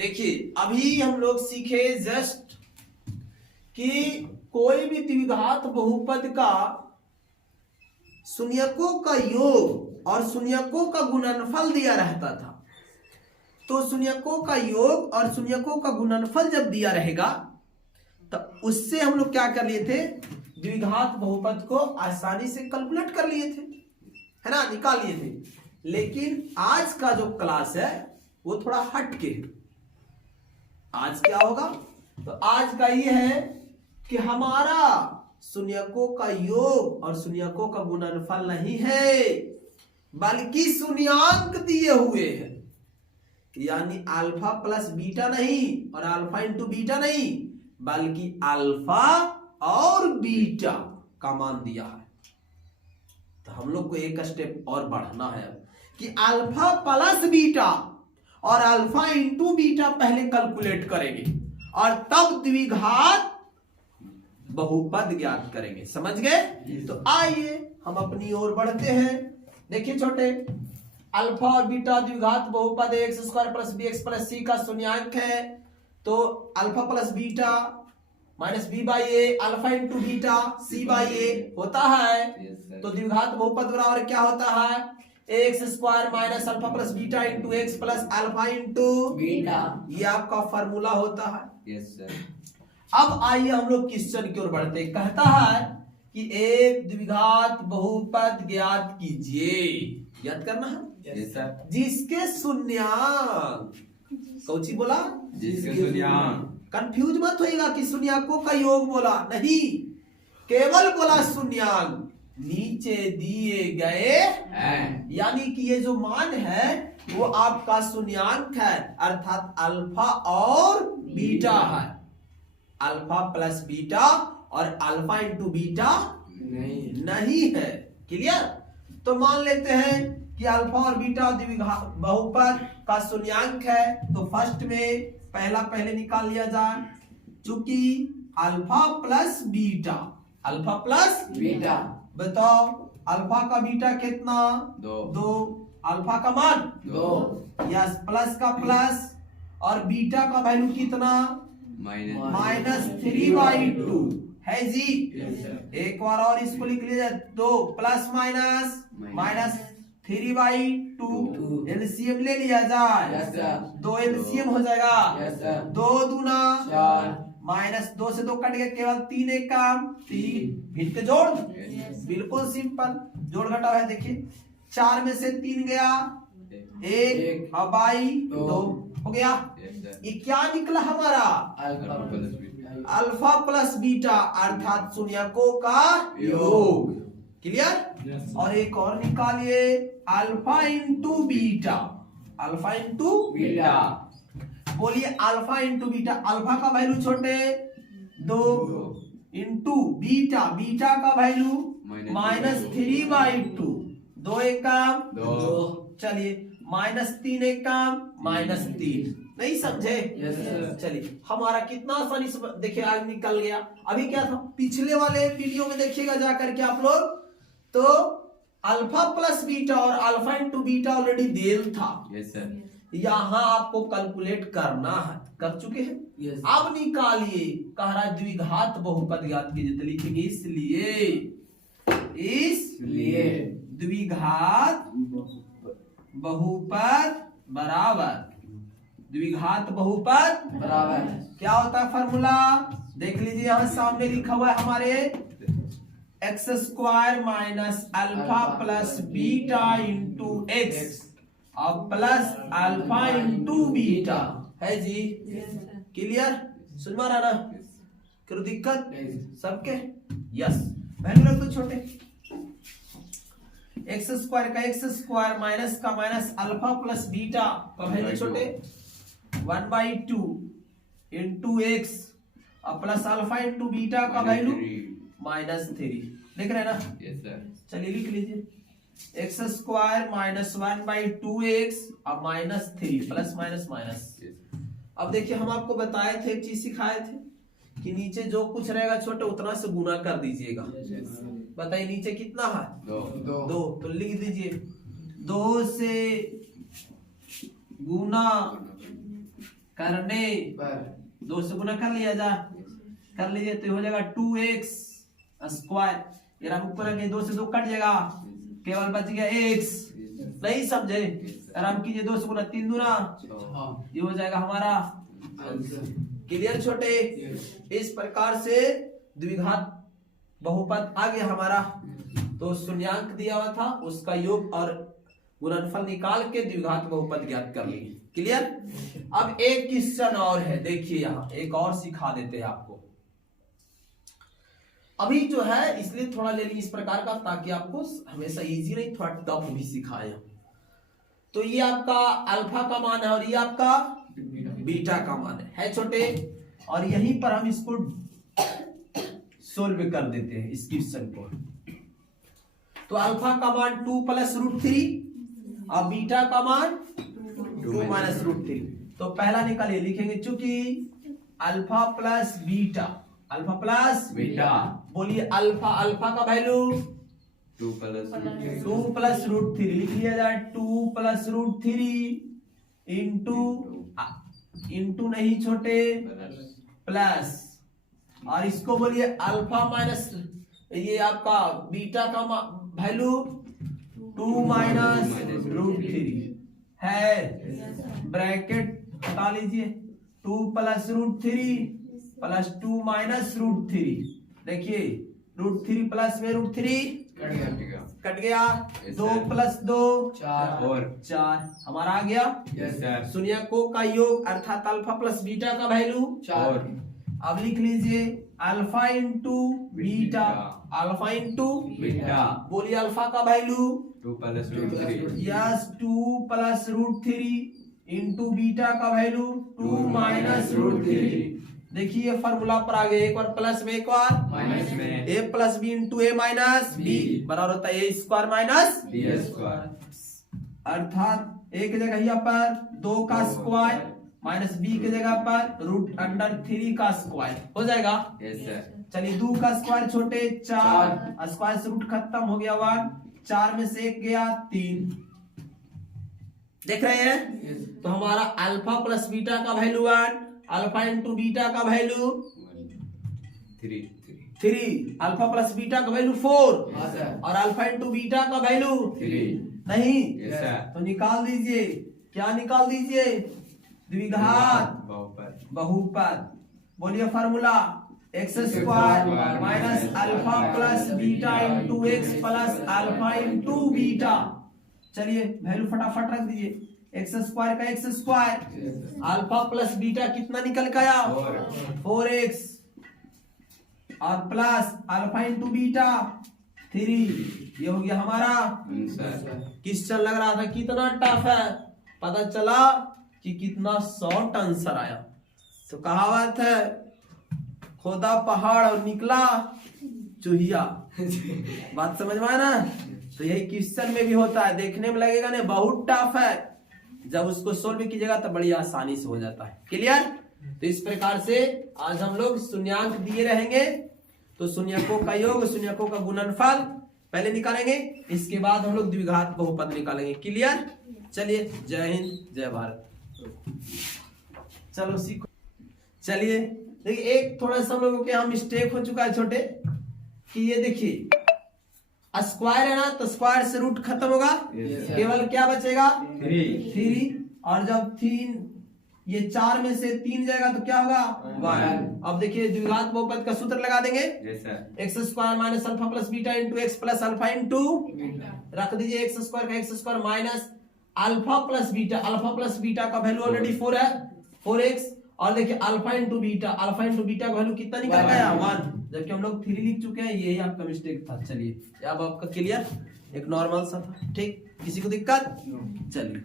देखिए अभी हम लोग सीखे जस्ट कि कोई भी द्विघात बहुपद का शून्यकों का योग और शून्यकों का गुणनफल दिया रहता था। तो शून्यकों का योग और शून्यकों का गुणनफल जब दिया रहेगा तो उससे हम लोग क्या कर लिए थे, द्विघात बहुपद को आसानी से कैलकुलेट कर लिए थे, है ना, निकाल लिए थे। लेकिन आज का जो क्लास है वो थोड़ा हट के है। आज क्या होगा, तो आज का ये है कि हमारा शून्यकों का योग और शून्यकों का गुणनफल नहीं है बल्कि शून्यांक दिए हुए हैं, यानी अल्फा प्लस बीटा नहीं और अल्फा इंटू बीटा नहीं बल्कि अल्फा और बीटा का मान दिया है। तो हम लोग को एक स्टेप और बढ़ना है कि अल्फा प्लस बीटा और अल्फा इंटू बीटा पहले कैलकुलेट करेंगे और तब द्विघात बहुपद ज्ञात करेंगे। समझ गए? तो आइए हम अपनी ओर बढ़ते हैं। देखिए छोटे, अल्फा और बीटा द्विघात बहुपद x square plus b x plus c का शून्यांक है। तो alpha plus beta minus b by a, alpha into beta c by a होता है। तो द्विघात बहुपद बराबर क्या होता है, x square minus alpha plus beta into x plus alpha into beta. ये आपका फॉर्मूला होता है। Yes sir. अब आइए हम लोग क्वेश्चन की ओर बढ़ते हैं। कहता है कि एक द्विघात बहुपद ज्ञात कीजिए, याद करना है यस सर। जिसके शून्यांक, कौची बोला, जिसके शून्यांक, कंफ्यूज मत होइएगा कि शून्यकों का योग बोला, नहीं, केवल बोला शून्यांक नीचे दिए गए हैं, यानी कि ये जो मान है वो आपका शून्यांक है, अर्थात अल्फा और बीटा है। अल्फा प्लस बीटा और अल्फा इंटू बीटा नहीं है। क्लियर? तो मान लेते हैं कि अल्फा और बीटा द्विघात बहुपद का शून्यांक है। तो फर्स्ट में पहले निकाल लिया जाए, चूंकि alpha plus beta, alpha plus beta, बताओ अल्फा का बीटा कितना, दो, अल्फा का मान दो, यस, प्लस का प्लस और बीटा का वैल्यू कितना, माइनस 3/2 है जी। एक बार और इसको लिख लीजिए, दो प्लस माइनस माइनस 3/2 एलसीएम ले लिया जाए, दो एलसीएम हो जाएगा, दो दूना चार, माइनस दो से दो कट गया, केवल तीन एक काम, तीन फिर के जोड़, बिल्कुल सिंपल जोड़ घटाव है। देखिए चार में से तीन गया, एक और बाई दो हो गया। ये क्या निकला हमारा, अल्फा प्लस बीटा अर्थात शून्यकों का योग। क्लियर? और एक और निकालिए, alpha into beta, alpha into beta, बोलिए अल्फा इंटू बीटा, अल्फा का वैल्यू छोटे दो इंटू बीटा, बीटा का वैल्यू माइनस 3/2, दो एक काम दो, चलिए माइनस तीन एक काम माइनस तीन, नहीं समझे? चलिए हमारा कितना आसानी से देखिए आज निकल गया। अभी क्या था, पिछले वाले वीडियो में देखिएगा जाकर के आप लोग, तो अल्फा प्लस बीटा और अल्फा इंटू बीटा ऑलरेडी देल था। Yes sir. यहाँ आपको कैलकुलेट करना है, कर चुके हैं। अब निकालिए, कह रहा है द्विघात बहुपद ज्ञात कीजिए, तो लिखेंगे इसलिए द्विघात बहुपद बराबर, द्विघात बहुपद बराबर क्या होता है फॉर्मूला, देख लीजिए यहाँ सामने लिखा हुआ है हमारे, x square minus alpha plus beta into x और प्लस अल्फा इंटू बीटा है जी। क्लियर? सुन पा रहा ना, कोई दिक्कत सबके? यस। वैल्यू रख दो छोटे, एक्स स्क्वायर का एक्स स्क्वायर माइनस का माइनस अल्फा प्लस बीटा का वैल्यू छोटे 1/2 इंटू एक्स और प्लस अल्फा इंटू बीटा का वैल्यू -3, लिख रहे हैं ना? Yes sir. चलिए लिख लीजिए, एक्स स्क्वायर माइनस 1/2 एक्स और -3 प्लस माइनस माइनस। अब देखिए हम आपको बताए थे, एक चीज सिखाए थे कि नीचे जो कुछ रहेगा छोटे उतना से गुना कर दीजिएगा। बताइए नीचे कितना है, दो, तो लिख दीजिए 2 से गुना करने पर 2 से गुना कर लिया जा, कर लीजिए तो हो जाएगा 2x स्क्वायर। ये हम ऊपर रखेंगे 2 से 2 कट जाएगा, केवल बच गया x। नहीं समझे? आराम कीजिए, 2 से गुना 3 दूना, ये हो जाएगा हमारा क्लियर छोटे। इस प्रकार से द्विघात बहुपद आ गया हमारा। तो शून्यांक दिया हुआ था, उसका योग और गुणनफल निकाल के द्विघात बहुपद ज्ञात कर लिए। क्लियर? अब एक क्वेश्चन और है, देखिए यहाँ एक और सिखा देते हैं आपको। अभी जो है इसलिए थोड़ा ले ली इस प्रकार का, ताकि आपको हमेशा इजी नहीं, थोड़ा टफ भी सिखाए। तो ये आपका अल्फा का मान है और ये आपका बीटा का मान है छोटे। और यहीं पर हम इसको सोल्व कर देते हैं इस क्वेश्चन को। तो अल्फा का मान 2 + √3 और बीटा का मान 2 - √3। तो पहला निकालिए, लिखेंगे चूंकि alpha plus beta, alpha plus beta, बोलिए अल्फा, अल्फा का वैल्यू 2 + 2 + √3 लिख लिया जाए। 2 + √3 इंटू नहीं छोटे प्लस, और इसको बोलिए अल्फा माइनस ये आपका बीटा का वैल्यू 2 - √3 है। ब्रैकेट हटा लीजिए, 2 + √3 + 2 - √3। देखिए √3 प्लस में √3 कट गया, 2 + 2 4 हमारा आ गया। Yes sir. शून्यकों का योग अर्थात अल्फा प्लस बीटा का वैल्यू 4। अब लिख लीजिए alpha into beta, alpha into beta, बोलिए अल्फा का वैल्यू 2 + √3 यस 2 + √3 इंटू बीटा का वैल्यू 2 - √3। देखिए फॉर्मूला पर आ गए, एक बार प्लस में एक बार माइनस में a + b into a - b बराबर होता है a² - b²। अर्थात एक जगह यहाँ पर 2 का स्क्वायर माइनस b की जगह पर √3 का स्क्वायर हो जाएगा। Yes sir. चलिए 2 का स्क्वायर छोटे 4, स्क्वायर से रूट खत्म हो गया 1, 4 में से 1 गया 3। देख रहे हैं? तो हमारा अल्फा प्लस बीटा का वैल्यू 1, अल्फा इंटू बीटा का वैल्यू 3, अल्फा प्लस बीटा का वैल्यू 4 और अल्फा इंटू बीटा का वैल्यू 3 नहीं। Yes sir. तो निकाल दीजिए, क्या निकाल दीजिए? द्विघात बहुपद। बोलिए formula x² minus alpha plus beta into x plus alpha into beta. चलिए वैल्यू फटाफट रख दीजिए, x² का x², अल्फा प्लस बीटा कितना निकल के आया 4x और प्लस अल्फा इंटू बीटा 3। ये हो गया हमारा क्वेश्चन। लग रहा था कितना टफ है, पता चला कि कितना शॉर्ट आंसर आया। तो कहावत है खोदा पहाड़ और निकला चूहिया। बात समझ में आया ना? तो यही क्वेश्चन में भी होता है, देखने में लगेगा ना बहुत टफ है, जब उसको सोल्व कीजिएगा तो बड़ी आसानी से हो जाता है। क्लियर? तो इस प्रकार से आज हम लोग शून्यांक दिए रहेंगे, तो शून्यकों का योग, शून्यकों का गुणनफल पहले निकालेंगे, इसके बाद हम लोग द्विघात बहुपद निकालेंगे। क्लियर? चलिए जय हिंद जय भारत। चलो सीखो। चलिए देखिए एक थोड़ा सा हम लोगों के यहाँ मिस्टेक हो चुका है छोटे, कि ये देखिए स्क्वायर है ना, तो स्क्वायर से रूट खत्म होगा, केवल क्या बचेगा 3। और जब 3 ये 4 में से 3 जाएगा तो क्या होगा 1। अब देखिए द्विघात बहुपद का सूत्र लगा देंगे, x² minus alpha plus beta into x plus alpha into, रख दीजिए x² का x² minus alpha plus beta, alpha plus beta का वैल्यू ऑलरेडी 4 है 4x, और देखिए alpha into beta, alpha into beta का वैल्यू कितना निकल गया 1, जबकि हम लोग 3 लिख चुके हैं, यही आपका मिस्टेक था। चलिए अब आपका क्लियर, एक नॉर्मल सा था। ठीक, किसी को दिक्कत? चलिए